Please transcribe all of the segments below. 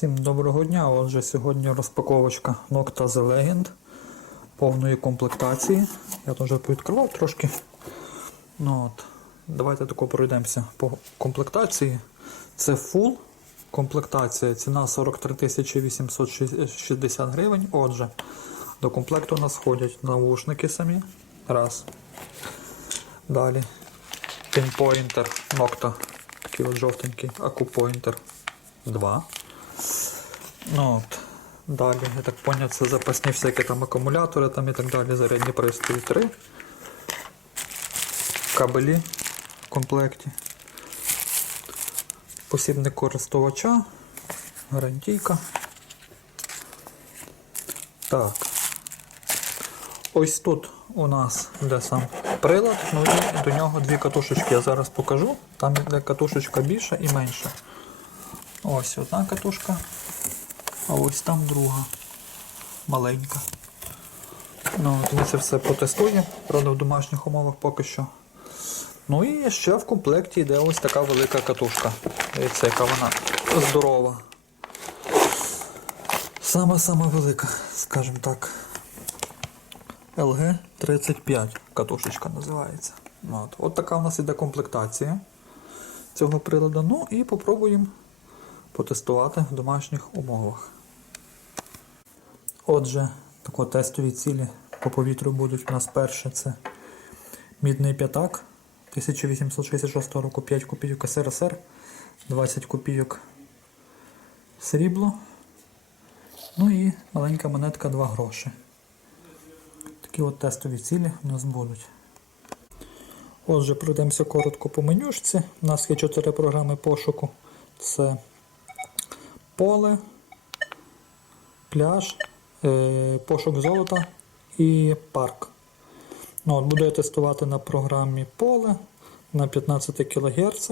Всім доброго дня. Отже, сьогодні розпаковочка Nocta The Legend повної комплектації. Я теж повідкривав трошки. Ну, от. Давайте тако пройдемося по комплектації. Це full комплектація. Ціна 43 860 гривень. Отже, до комплекту у нас входять навушники самі. Раз. Далі. Пінпойнтер Nocta. Такий от жовтенький. Акупойнтер 2. Ну, от. Далі, я так поняв, це запасні всякі там акумулятори там і так далі, зарядні пристрої 3. Кабелі в комплекті. Посібник користувача, гарантійка. Так. Ось тут у нас де сам прилад, ну і до нього дві катушечки я зараз покажу. Там йде катушечка більша і менша. Ось одна катушка, а ось там друга маленька. Ну, от це все потестуємо, правда, в домашніх умовах поки що. Ну і ще в комплекті йде ось така велика катушка. Дивіться, яка вона здорова. Сама-сама велика, скажімо так. LG35 катушечка називається. Ну, От. от така у нас іде комплектація цього приладу. Ну і попробуємо потестувати в домашніх умовах. Отже, тако тестові цілі по повітрю будуть у нас перше це мідний п'ятак 1866 року 5 копійок СРСР, 20 копійок срібло. Ну і маленька монетка 2 гроші. Такі от тестові цілі у нас будуть. Отже, пройдемося коротко по менюшці. У нас є 4 програми пошуку. Це поле, пляж, пошук золота і парк. Ну, от Буду я тестувати на програмі поле на 15 кГц.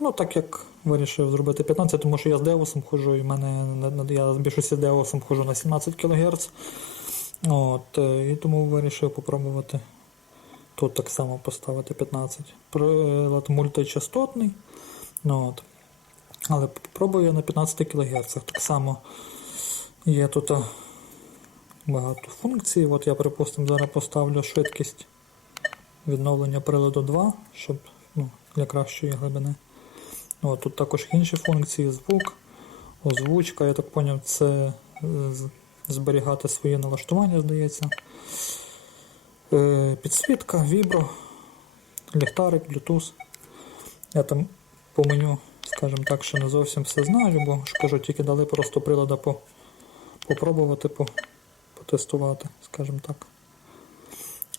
Ну, так як вирішив зробити 15, тому що я з Деусом ходжу, і мене я більшості з Деусом ходжу на 17 кГц. От, е, і тому вирішив попробувати тут так само поставити 15. Прилад мультичастотний. Ну, от. Але попробую я на 15 кГц. Так само є тут а, багато функцій. От я, припустимо, зараз поставлю швидкість відновлення приладу 2, щоб ну, для кращої глибини. От, тут також інші функції, звук, озвучка, я так зрозумів, це е, зберігати свої налаштування, здається. Е, Підсвітка, вібро, ліхтарик, Bluetooth. Я там по меню, скажімо так, ще не зовсім все знаю, бо ж кажу, тільки дали просто прилада по, попробувати, по, потестувати, скажімо так.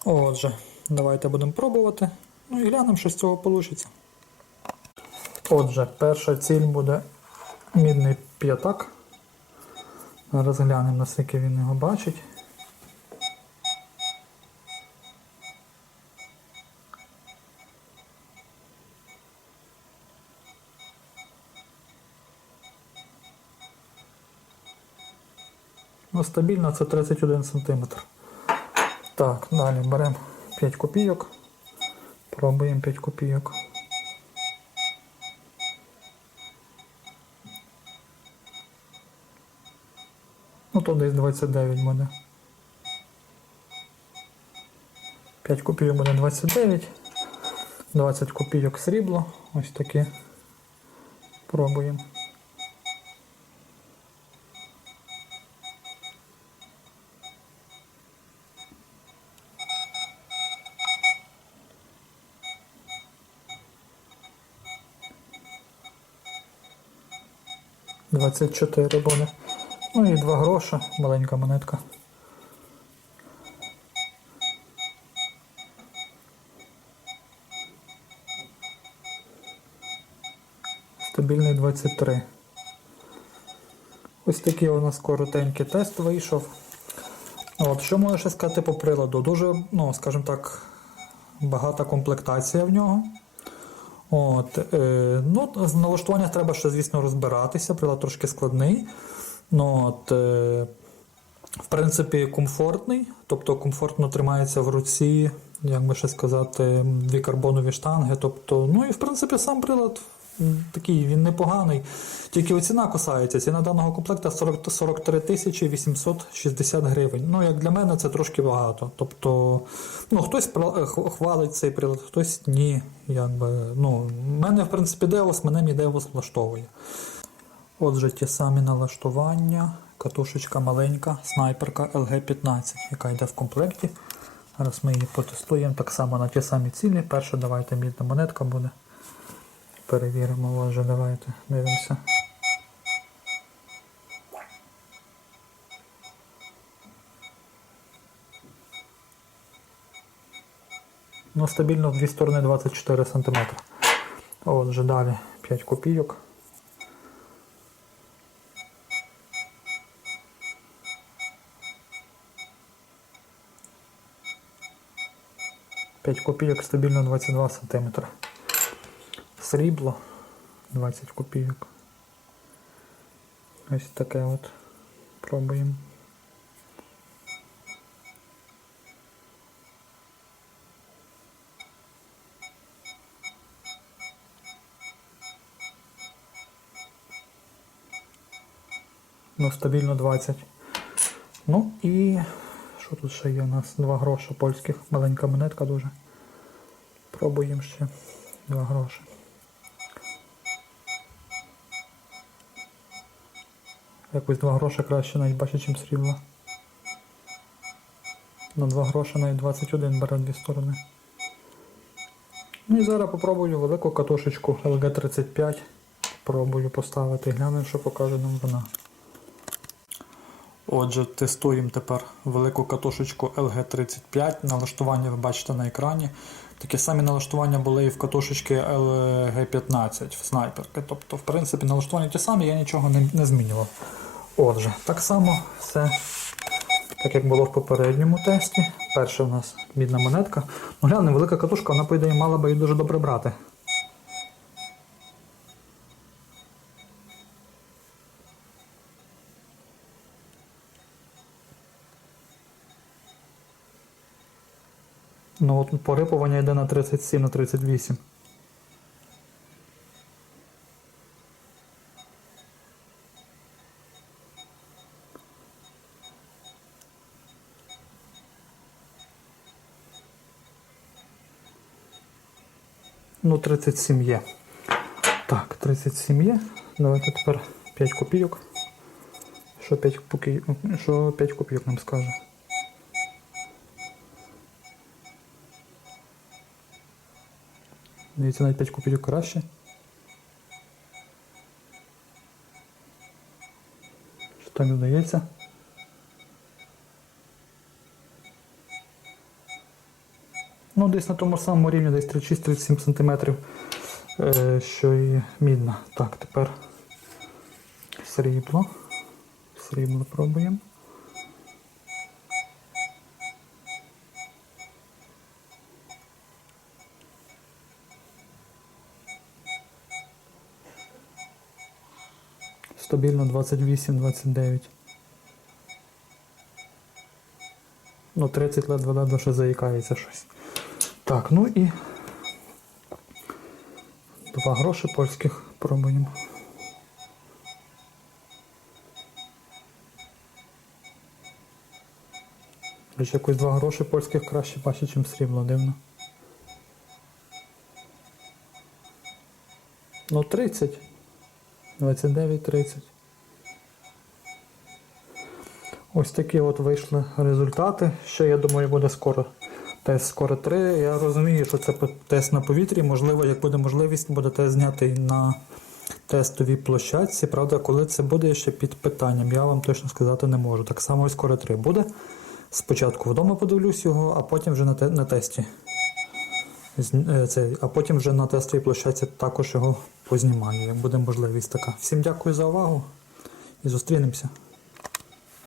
Отже, давайте будемо пробувати. Ну і глянемо, що з цього вийде. Отже, перша ціль буде мідний п'ятак. Зараз глянемо, наскільки він його бачить. Ну, стабільно це 31 см. Так, далі беремо 5 копійок. Пробуємо 5 копійок. Ну, то десь 29 буде. 5 копійок буде 29. 20 копійок срібло. Ось такі. Пробуємо. Двадцять чотири буде. Ну і 2 гроша, маленька монетка. Стабільний 23. Ось такий у нас коротенький тест вийшов. От, що можу ще сказати по приладу? Дуже, ну, скажімо так, багата комплектація в нього. От, е, ну, з налаштуваннях треба ще, звісно, розбиратися, прилад трошки складний. Ну, от, е, в принципі, комфортний, тобто комфортно тримається в руці, як би ще сказати, дві карбонові штанги. Тобто, ну і в принципі сам прилад такий, він непоганий. Тільки о ціна кусається. Ціна даного комплекта 40, 43 тисячі 860 гривень. Ну, як для мене, це трошки багато. Тобто, ну, хтось хвалить цей прилад, хтось ні. Якби, ну, мене, в принципі, Деос, мене мій Деос влаштовує. Отже, ті самі налаштування, катушечка маленька, снайперка LG15, яка йде в комплекті. Зараз ми її потестуємо так само на ті самі цілі. Перше, давайте мідна монетка буде. Перевіримо, отже, давайте дивимося. Ну, стабільно в дві сторони 24 см. Отже, далі 5 копійок. П'ять копійок стабільно 22 см. Срібло 20 копійок. Ось таке от. Пробуємо. Ну, стабільно 20. Ну і що тут ще є у нас? Два гроші польських. Маленька монетка дуже. Пробуємо ще. Два гроші. Якось два гроші краще навіть бачить, ніж срібло. На два гроші навіть 21 бере дві сторони. Ну і зараз попробую велику катушечку LG35. Пробую поставити, гляну, що покаже нам вона. Отже, тестуємо тепер велику катушечку LG35. Налаштування ви бачите на екрані. Такі самі налаштування були і в катушечки LG15 в снайперки. Тобто, в принципі, налаштування ті самі, я нічого не, не змінював. Отже, так само все, так як було в попередньому тесті. Перша у нас мідна монетка. Ну, глянь, велика катушка, вона, по ідеї, мала би її дуже добре брати. Ну от порипування йде на 37 на 38. Ну, 37 є. Так, 37 є. Давайте тепер 5 копійок. Що 5 копійок, що 5 копійок нам скаже? Дивіться, навіть 5 копійок краще. Що там додається? Ну, десь на тому самому рівні, десь 36-37 см, е, що і мідна. Так, тепер срібло. Срібло пробуємо. Стабільно 28-29. Ну, 30 ледве ледве ще заїкається щось. Так, ну і два гроші польських пробуємо. Хоч якось два гроші польських краще бачить, ніж срібло, дивно. Ну, 30. 29-30. Ось такі от вийшли результати. Ще, я думаю, буде скоро тест скоро 3. Я розумію, що це тест на повітрі. Можливо, як буде можливість, буде тест знятий на тестовій площадці. Правда, коли це буде ще під питанням, я вам точно сказати не можу. Так само і скоро 3 буде. Спочатку вдома подивлюсь його, а потім вже на, те, на тесті. Е, а потім вже на тестовій площадці також його познімаю, як буде можливість така. Всім дякую за увагу і зустрінемося.